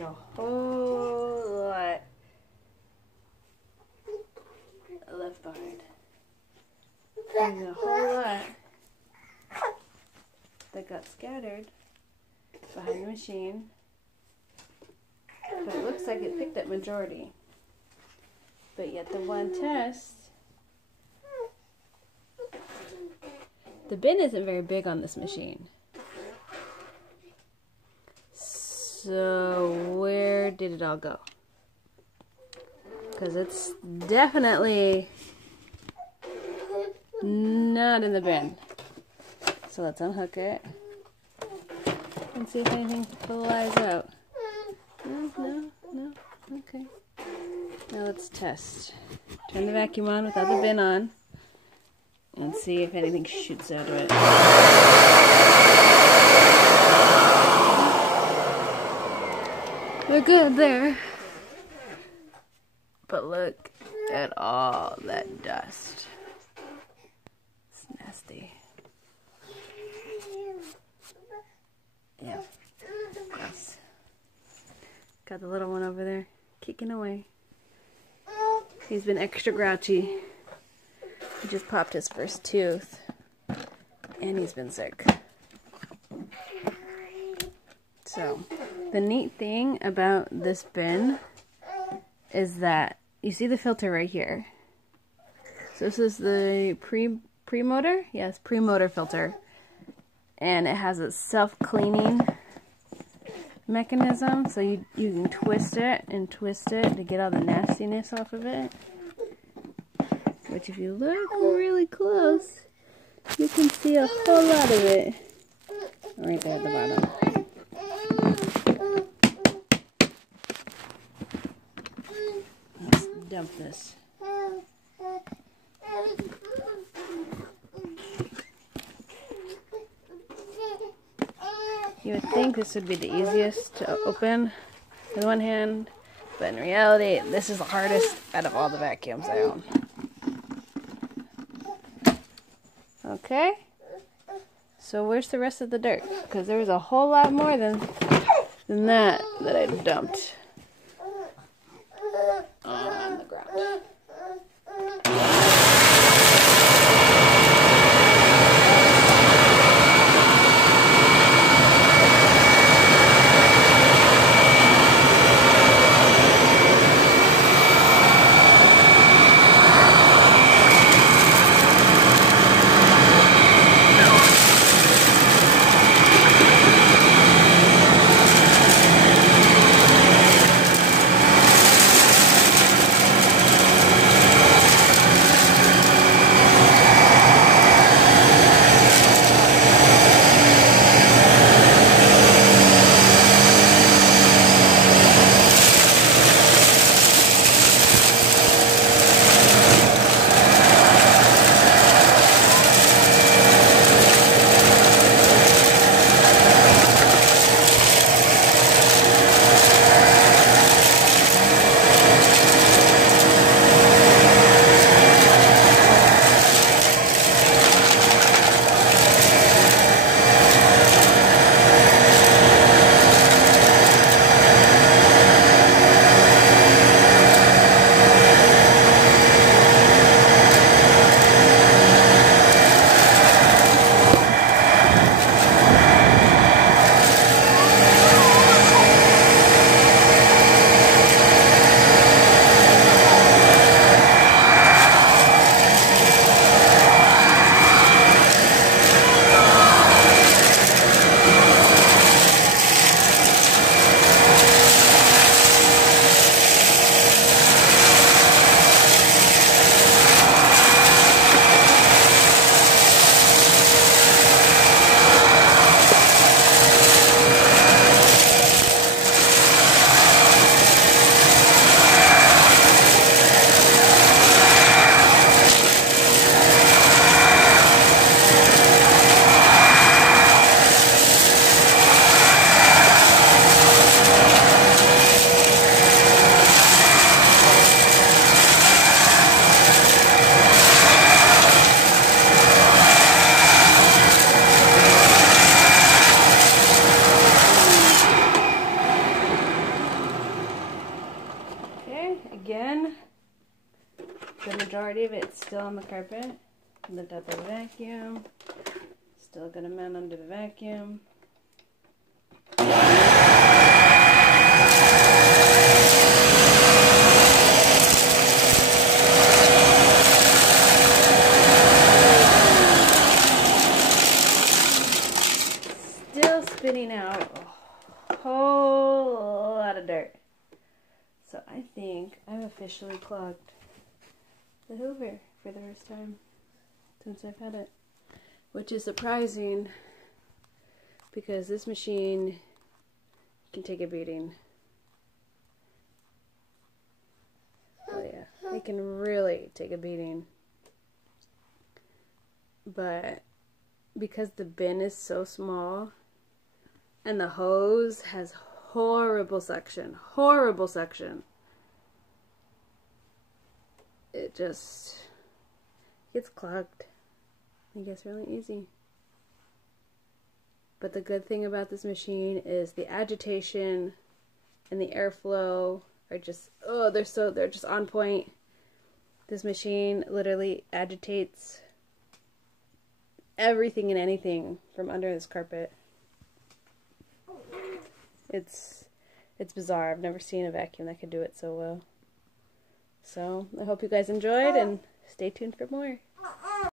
There's a whole lot left behind. There's a whole lot that got scattered behind the machine, but it looks like it picked up majority. But yet the one test, the bin isn't very big on this machine. So where did it all go? Because it's definitely not in the bin. So let's unhook it and see if anything flies out. No, okay. Now let's test. Turn the vacuum on without the bin on and see if anything shoots out of it. We're good there. But look at all that dust. It's nasty. Yeah. Gross. Got the little one over there kicking away. He's been extra grouchy. He just popped his first tooth. And he's been sick. So, the neat thing about this bin is that you see the filter right here. So this is the pre-motor? Yes, pre-motor filter. And it has a self-cleaning mechanism, so you can twist it and twist it to get all the nastiness off of it. Which if you look really close, you can see a whole lot of it right there at the bottom. Let's dump this. You would think this would be the easiest to open with one hand, but in reality, this is the hardest out of all the vacuums I own. Okay, so where's the rest of the dirt? Because there was a whole lot more than that I dumped on the ground. majority of it's still on the carpet. Lift up the vacuum. Still a good amount under the vacuum. Still spitting out a whole lot of dirt. So I think I've officially clogged the Hoover for the first time since I've had it. Which is surprising because this machine can take a beating. Oh yeah, it can really take a beating. But because the bin is so small and the hose has horrible suction, it just gets clogged. I guess really easy. But the good thing about this machine is the agitation and the airflow are just, oh, they're just on point. This machine literally agitates everything and anything from under this carpet. It's bizarre. I've never seen a vacuum that could do it so well. So I hope you guys enjoyed and stay tuned for more.